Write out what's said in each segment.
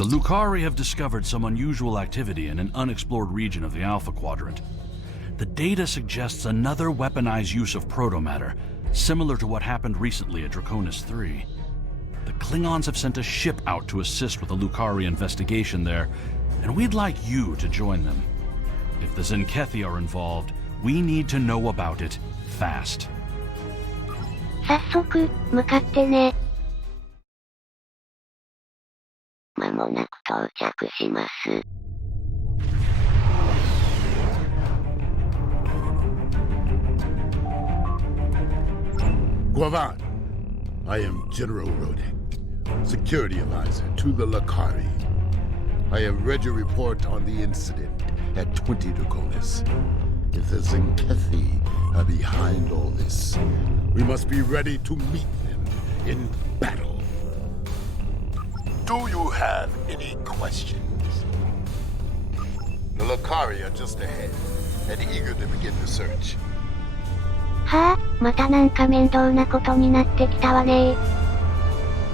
The Lucari have discovered some unusual activity in an unexplored region of the Alpha Quadrant. The data suggests another weaponized use of protomatter, similar to what happened recently at Draconis 3. The Klingons have sent a ship out to assist with the Lucari investigation there, and we'd like you to join them. If the Zenkethi are involved, we need to know about it fast. 早速、向かってね。間もなく到着します。Guavan, I am General Rodek, Security Advisor to the Lucari. I have read your report on the incident at 20 Draconis. If the Zenkethi are behind all this, we must be ready to meet them in battle. Do you have any questions? The Lucari are just ahead and eager to begin the search. はあ、またなんか面倒なことになってきたわね。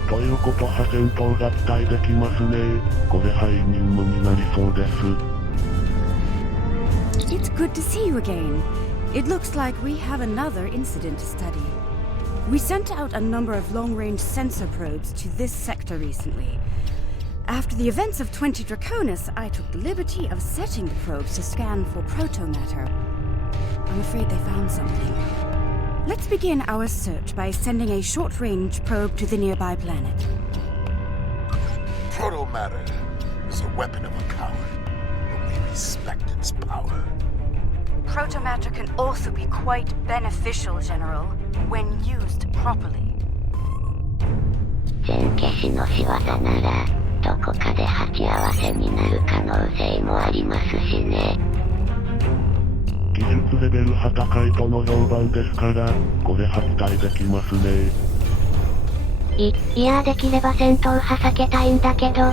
ということは戦闘が期待できますね。これハイ任務になりそうです。It's good to see you again. It looks like we have another incident to study. We sent out a number of long-range sensor probes to this sector recently. After the events of 20 Draconis, I took the liberty of setting the probes to scan for protomatter. I'm afraid they found something. Let's begin our search by sending a short-range probe to the nearby planet. Protomatter is a weapon of a coward, but we respect its power. Protomatter can also be quite beneficial, General, when used properly. 全消しの仕業なら、どこかで鉢合わせになる可能性もありますしね。技術レベルは高いとの評判ですから、これは期待できますね。いやできれば戦闘は避けたいんだけど。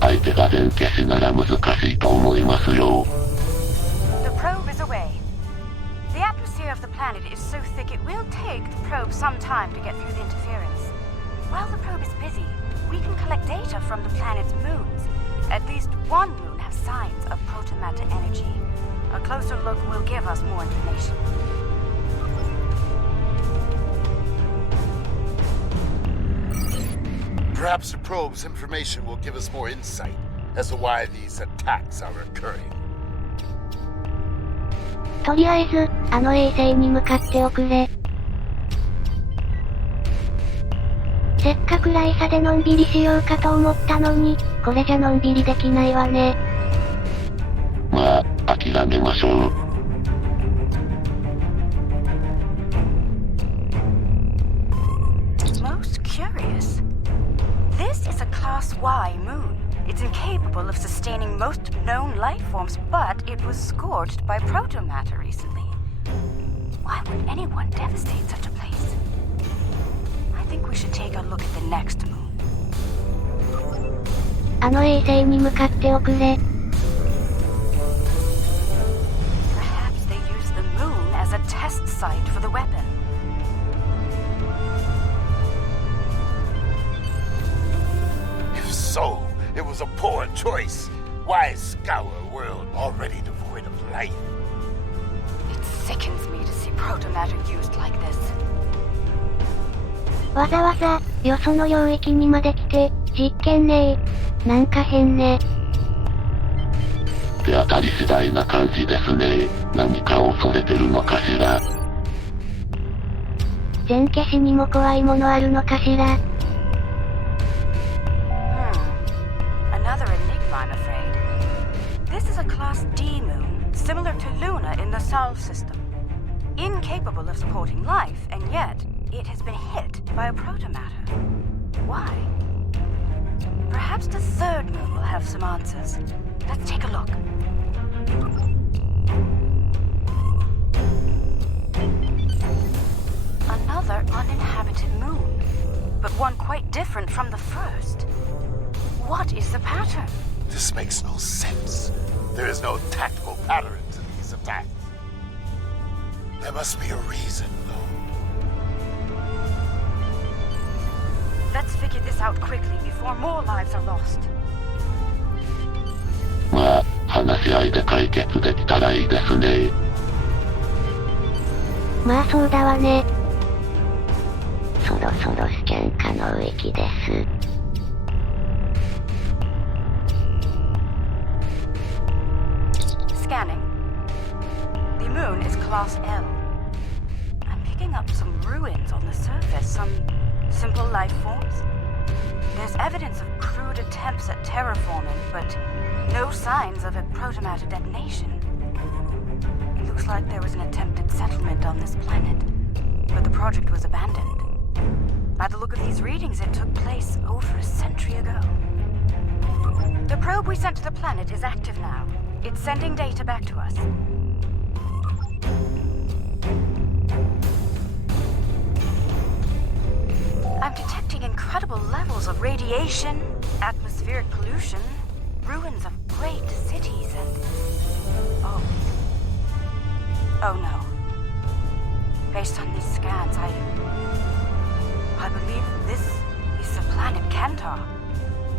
相手が全消しなら難しいと思いますよ。The probe is away. The atmosphere of the planet is so thick it will take the probe some time to get through the interference. While the probe is busy, we can collect data from the planet's moons. At least one moon has signs of protomatter energy. A closer look will give us more information. Perhaps the probe's information will give us more insight as to why these attacks are occurring. とりあえず、あの衛星に向かっておくれ。せっかくライサでのんびりしようかと思ったのに、これじゃのんびりできないわね。まあ、諦めましょう。Most curious. This is a Class Y moon. It's incapable of sustaining most known life forms, but it was scorched by protomatter recently. Why would anyone devastate such a place? I think we should take a look at the next moon. あの衛星に向かっておくれ。Perhaps they used the moon as a test site for the weapon. If so, it was a poor choice. Why scour a world already devoid of life? It sickens me to see protomatter used like this. わざわざ、よその領域にまで来て、実験ねえ。なんか変ね。手当たり次第な感じですね。何か恐れてるのかしら。全消しにも怖いものあるのかしら。Another enigma, I'm afraid. This is a Class D moon, similar to Luna in the Sol system. Incapable of supporting life, and yet it has been hit by a protomatter. Why? Perhaps the third moon will have some answers. Let's take a look. Another uninhabited moon, but one quite different from the first. What is the pattern? This makes no sense. There is no tactical pattern to these attacks. There must be a reason, though. Let's figure this out quickly before more lives are lost. まあ、話し合いで解決できたらいいですね。まあそうだわね。そろそろスキャン可能域です。Scanning. The moon is Class L. I'm picking up some ruins on the surface, some simple life forms. There's evidence of crude attempts at terraforming, but no signs of a protomatter detonation. It looks like there was an attempted settlement on this planet, but the project was abandoned. By the look of these readings, it took place over a century ago. The probe we sent to the planet is active now. It's sending data back to us. I'm detecting incredible levels of radiation, atmospheric pollution, ruins of great cities, and... Oh no. Based on these scans, I believe this is the planet Kantar,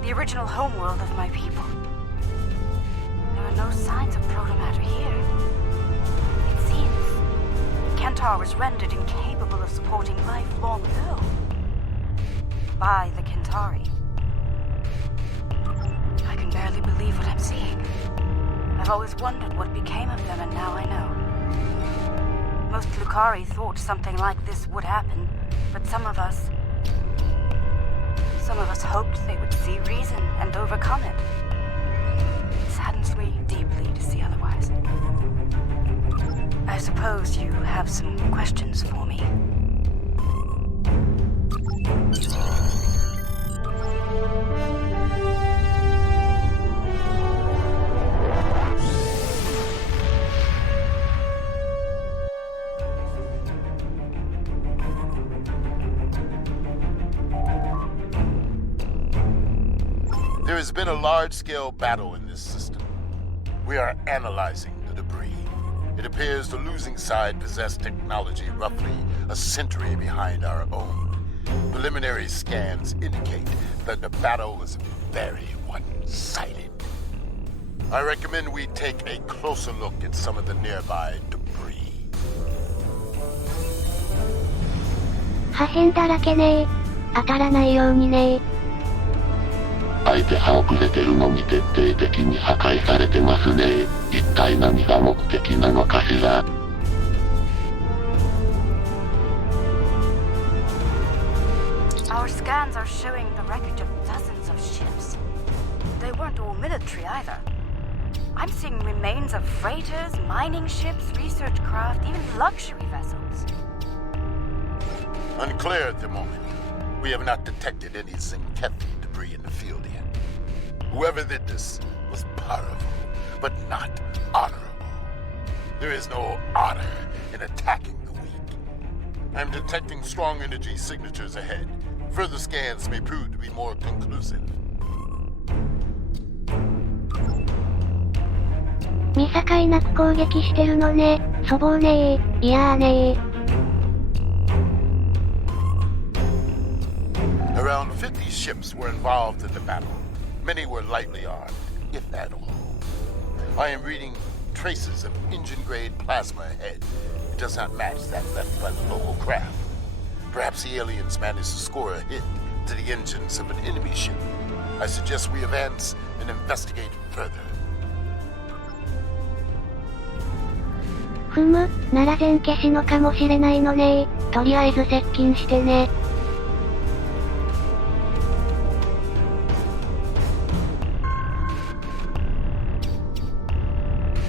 the original homeworld of my people. There are no signs of protomatter here. It seems Kantar was rendered incapable of supporting life long ago. By the Kantari. I can barely believe what I'm seeing. I've always wondered what became of them, and now I know. Most Lukari thought something like this would happen, but some of us hoped they would see reason and overcome it. It saddens me deeply to see otherwise. I suppose you have some questions for me. There has been a large-scale battle in this system. We are analyzing the debris. It appears the losing side possessed technology roughly a century behind our own. Preliminary scans indicate that the battle was very one-sided. I recommend we take a closer look at some of the nearby debris. 破片だらけねー。当たらないようにねー。相手は遅れてるのに徹底的に破壊されてますね。一体何が目的なのかしら。Our scans are showing the wreckage of dozens of ships. They weren't all military either. I'm seeing remains of freighters, mining ships, research craft, even luxury vessels. Unclear at the moment. We have not detected any Zinkethi debris in the field yet. Whoever did this was powerful, but not honorable. There is no honor in attacking the weak. I'm detecting strong energy signatures ahead. Further scans may prove to be more conclusive. 見境なく攻撃してるのね。粗暴ねー。いやーねー。Around 50 ships were involved in the battle. Many were lightly armed, if at all. I am reading traces of engine-grade plasma ahead. It does not match that left by the local craft. Perhaps the aliens managed to score a hit to the engines of an enemy ship. I suggest we advance and investigate further. ふむ、なら全消しのかもしれないのねー。とりあえず接近してね。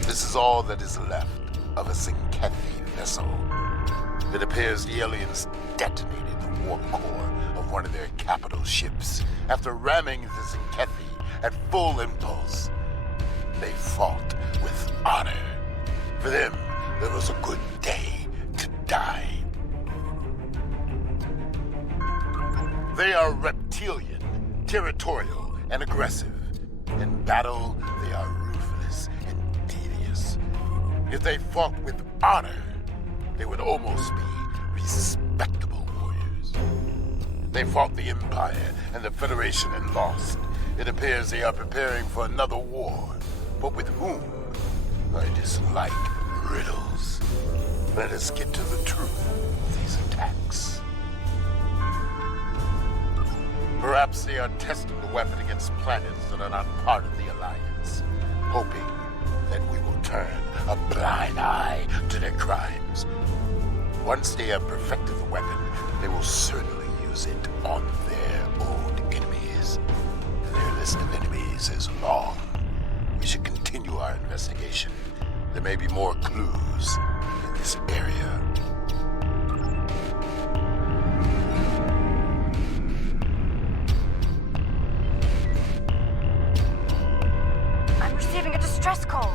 This is all that is left of a Zinkethi vessel. It appears the aliens detonated the warp core of one of their capital ships after ramming the Zinkethi at full impulse. They fought with honor. For them, it was a good day to die. They are reptilian, territorial, and aggressive. In battle, they are ruthless and devious. If they fought with honor, they would almost be respectable warriors. They fought the Empire and the Federation and lost. It appears they are preparing for another war. But with whom? I dislike riddles. Let us get to the truth of these attacks. Perhaps they are testing the weapon against planets that are not part of the Alliance, hoping that we will turn a blind eye to their crimes. Once they have perfected the weapon, they will certainly use it on their old enemies. Their list of enemies is long. We should continue our investigation. There may be more clues in this area. I'm receiving a distress call.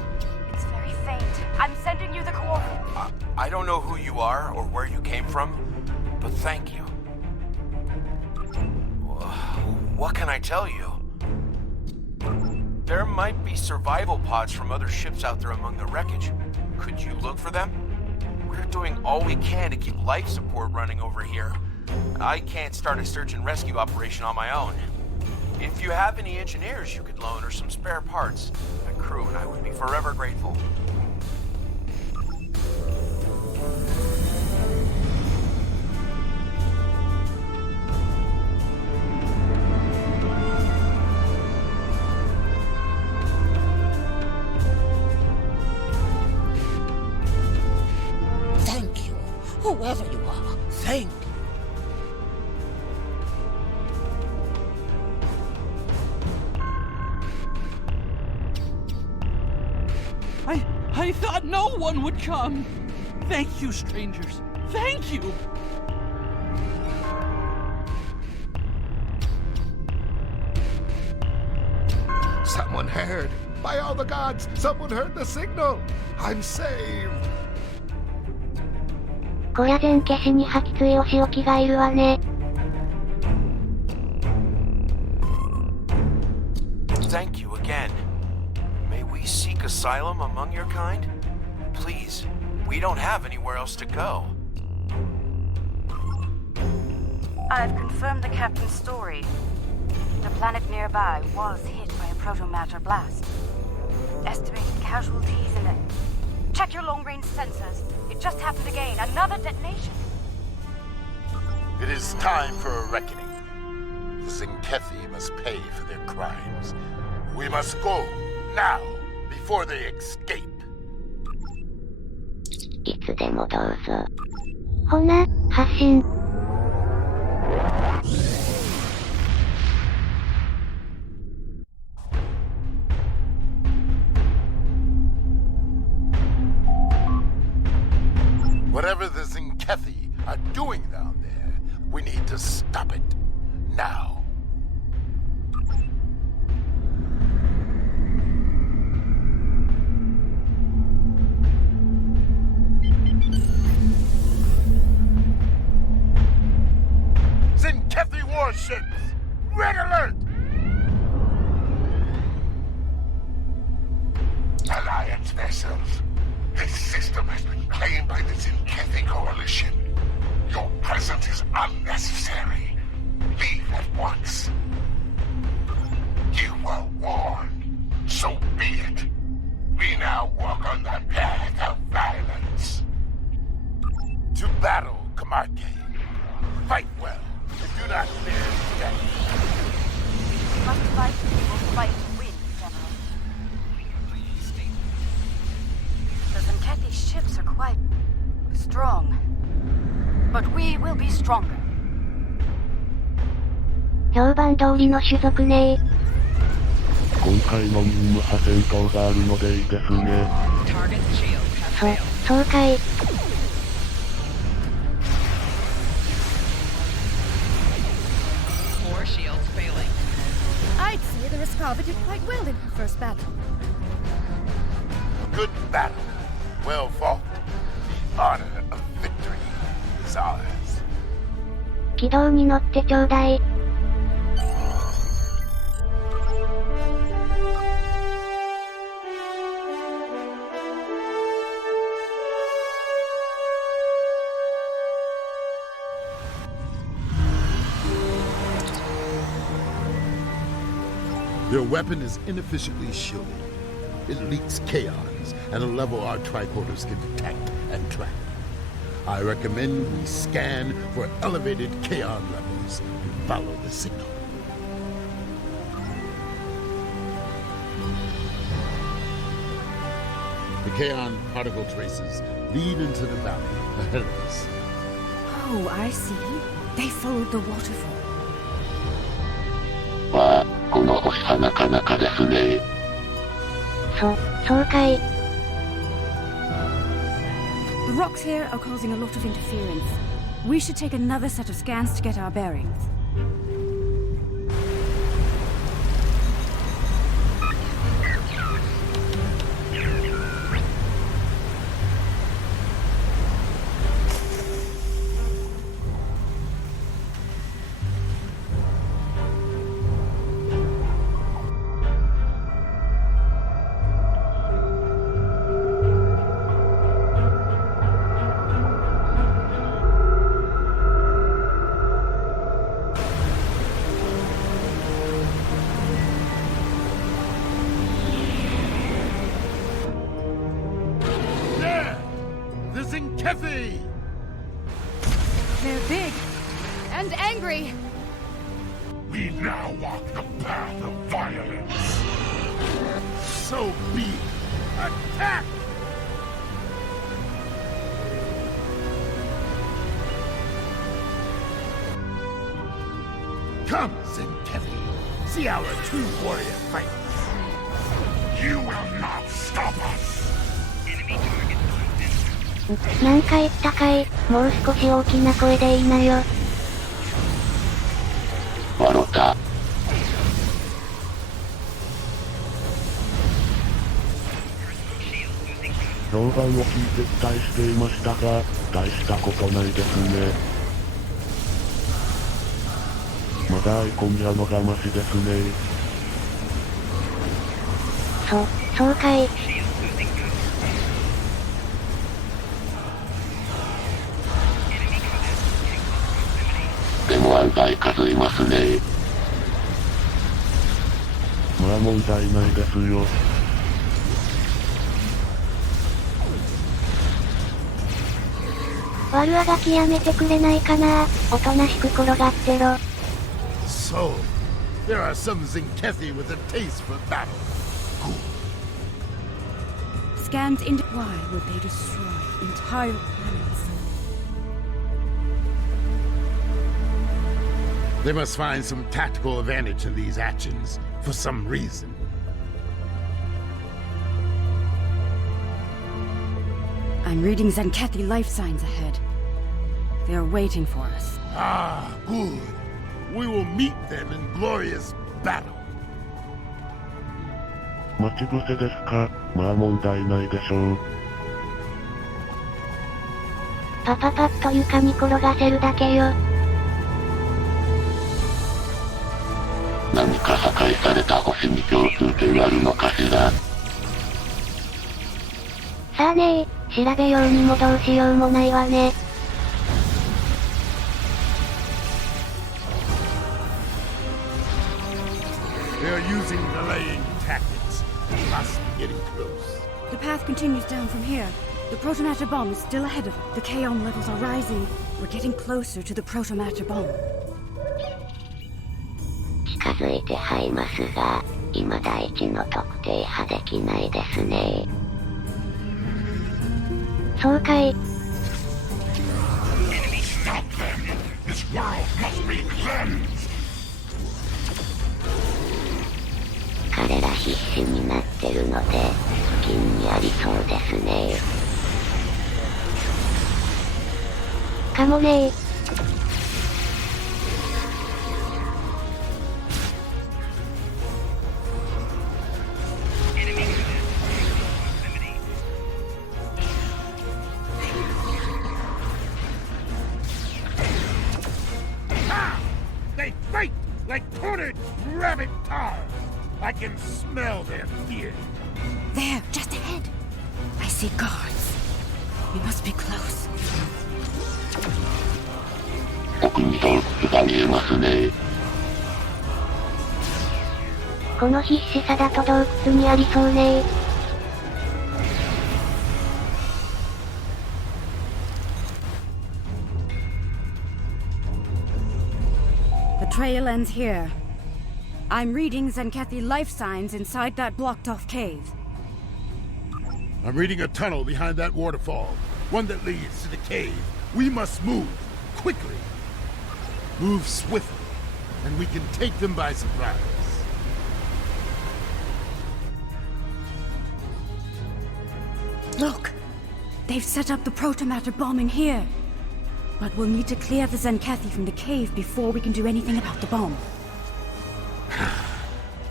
It's very faint. I'm sending you the coordinates. I don't know who you are or where you came from, but thank you. What can I tell you? There might be survival pods from other ships out there among the wreckage. Could you look for them? We're doing all we can to keep life support running over here. I can't start a search and rescue operation on my own. If you have any engineers you could loan or some spare parts, my crew and I would be forever grateful. Thank you, whoever you are. Thank you. I thought no one would come. Thank you, strangers. Thank you. Someone heard. By all the gods, someone heard the signal. I'm saved. こりゃ全消しに吐きついお仕置きがいるわね。Thank you again. May we seek asylum among your kind? Please, we don't have anywhere else to go. I've confirmed the captain's story. The planet nearby was hit by a proto-matter blast. Estimated casualties in the... Check your long-range sensors. It just happened again. Another detonation. It is time for a reckoning. The Zinkethi must pay for their crimes. We must go, now, before they escape. いつでもどうぞ。ほな、発進。Whatever the Zinkethi are doing down there, we need to stop it. Now. Zinkethi warships! Red alert! Alliance vessels. This system has been claimed by the Zinkethi Coalition. Your presence is unnecessary. Leave at once. You were warned. So be it. We now walk on the path of violence. To battle, Camargue. Fight well, and do not fear death. We must fight, we will fight to win, General. The Zinkethi ships are quite... strong. But we will be stronger. 評判通りの種族ね今回の任務派戦闘があるのでいいですね。そうかい。I'd say the Rescava did quite well in her first battle. Good battle. Well fought. The honor of victory is ours. 軌道に乗ってちょうだい。Their weapon is inefficiently shielded. It leaks kaons at a level our tricorders can detect and track. I recommend we scan for elevated kaon levels and follow the signal. The kaon particle traces lead into the valley ahead of us. Oh, I see. They followed the waterfall. わあ、この星はなかなかですね。そうかい。The rocks here are causing a lot of interference. We should take another set of scans to get our bearings. They're big and angry. We now walk the path of violence. So be it. Attack! Come, Zenkethi. See our true warrior fight. You will not stop us. Enemy target detected. なんか言ったかい。もう少し大きな声で言いなよ。笑った。評判を聞いて期待していましたが、大したことないですね。まだアイコンやのがマシですね。そうかい。でも案外数いますね。まあ問題ないですよ。悪あがきやめてくれないかな。おとなしく転がってろ。So, there are some Zenkethi with a taste for battle. Cool. Scans into why would they destroy entire planets? They must find some tactical advantage in these actions, for some reason. I'm reading Zenkethi life signs ahead. They are waiting for us. Ah, good. We will meet them in glorious battle. 待ち伏せですか？まあ問題ないでしょう。パパパッと床に転がせるだけよ。何か破壊された星に共通点あるのかしら。さあねー、調べようにもどうしようもないわね。They are using delaying tactics. We must be getting close. The path continues down from here. The protomatter bomb is still ahead of it. The kaon levels are rising. We're getting closer to the protomatter bomb. 近づいてはいますが、未だ位置の特定はできないですね。そうかい。Stop them! This world must be cleansed! 彼ら必死になってるので、付近にありそうですね。かもねー。They fight like cornered rabbit tar! I can smell their fear. There, just ahead. I see guards. We must be close. 奥に洞窟が見えますね。この必死さだと洞窟にありそうね。The trail ends here. I'm reading Zenkethi life signs inside that blocked-off cave. I'm reading a tunnel behind that waterfall. One that leads to the cave. We must move. Quickly. Move swiftly. And we can take them by surprise. Look! They've set up the protomatter bombing here. But we'll need to clear the Zenkethi from the cave before we can do anything about the bomb.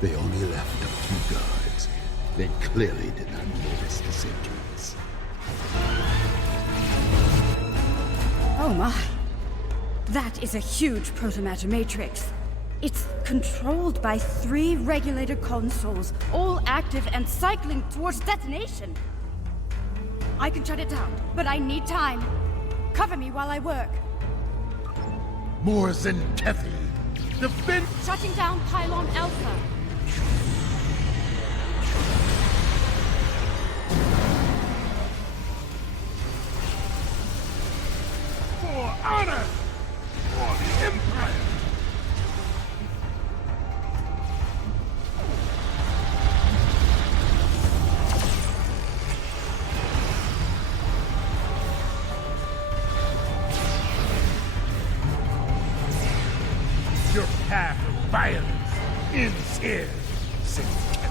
They only left a few guards. They clearly did not notice the sentries. Oh my. That is a huge protomatter matrix. It's controlled by 3 regulator consoles, all active and cycling towards detonation. I can shut it down, but I need time. Cover me while I work. More Zenkethi. Defend. Shutting down Pylon Alpha. For honor! For the Empire! Your path of violence ends here, Zenkethi.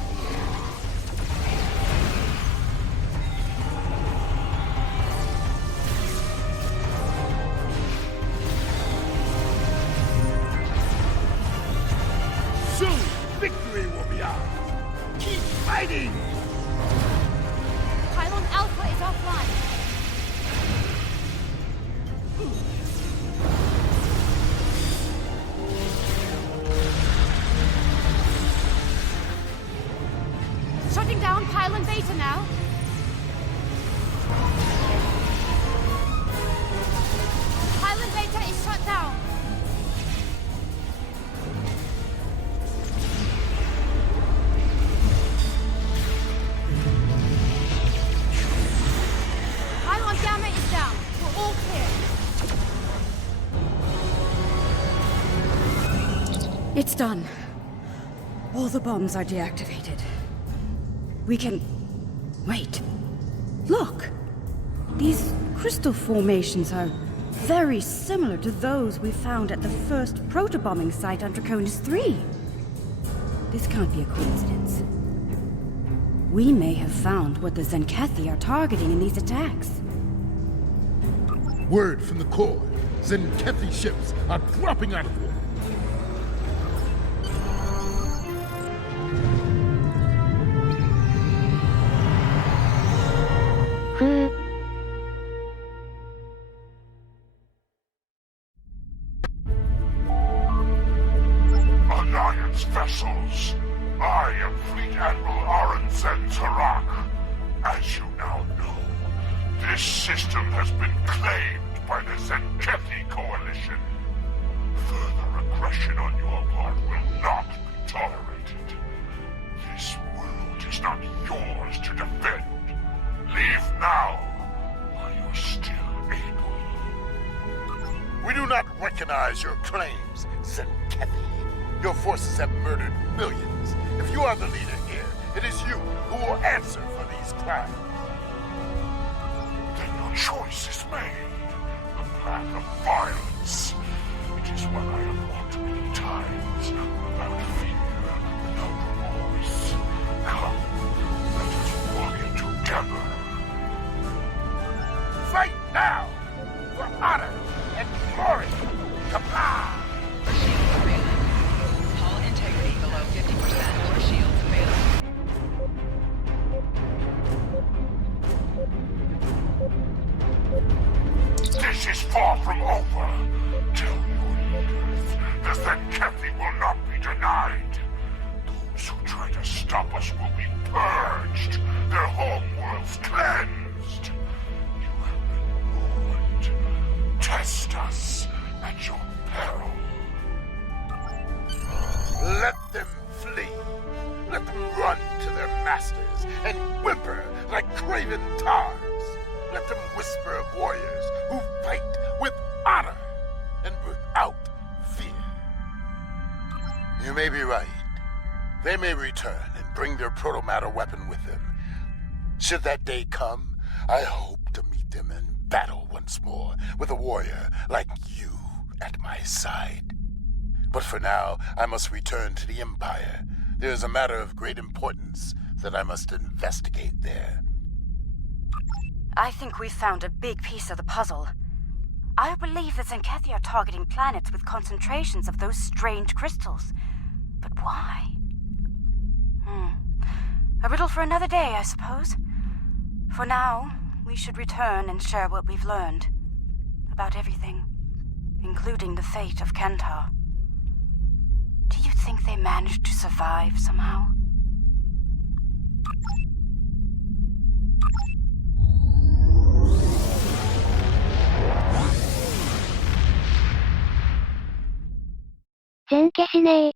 Soon, victory will be ours. Keep fighting! Pylon Alpha is offline. Shutting down Pylon Beta now. Pylon Beta is shut down. Pylon Gamma is down. We're all clear. It's done. All the bombs are deactivated. We can... Wait. Look! These crystal formations are very similar to those we found at the first protobombing site on Draconis 3. This can't be a coincidence. We may have found what the Zenkethi are targeting in these attacks. Word from the core. Zenkethi ships are dropping out of water. Alliance vessels. I am Fleet Admiral Arenzen Tarak. As you now know, this system has been claimed by the Zenkethi Coalition. Further aggression on your part will not be tolerated. This world is not yours to defend. Leave now, while you're still able. We do not recognize your claims, Zenkethi. Your forces have murdered millions. If you are the leader here, it is you who will answer for these crimes. Then your choice is made. A path of violence. It is what I have walked many times, without fear, without remorse. Come, let us walk it together. Fight now! For honor and glory! Kapla! Hull integrity below 50%. More shields available. This is far from over. Tell your leaders the Zenkethi will not be denied. Those who try to stop us will be purged, their homeworlds cleansed. You have been warned. Test us at your peril. Let them flee. You may be right. They may return and bring their protomatter weapon with them. Should that day come, I hope to meet them in battle once more with a warrior like you at my side. But for now, I must return to the Empire. There is a matter of great importance that I must investigate there. I think we've found a big piece of the puzzle. I believe the Zenkethi are targeting planets with concentrations of those strange crystals. But why? A riddle for another day, I suppose. For now, we should return and share what we've learned. About everything. Including the fate of Kentar. Do you think they managed to survive somehow?全消しねえ。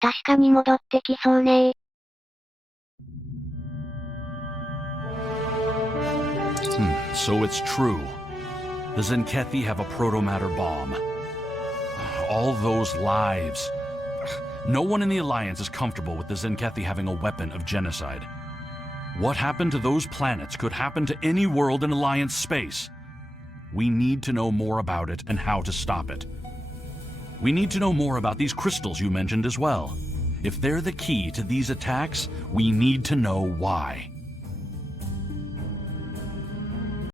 確かに戻ってきそうねえ。So it's true. The Zenkethi have a protomatter bomb. All those lives. No one in the Alliance is comfortable with the Zenkethi having a weapon of genocide. What happened to those planets could happen to any world in Alliance space. We need to know more about it and how to stop it. We need to know more about these crystals you mentioned as well. If they're the key to these attacks, we need to know why.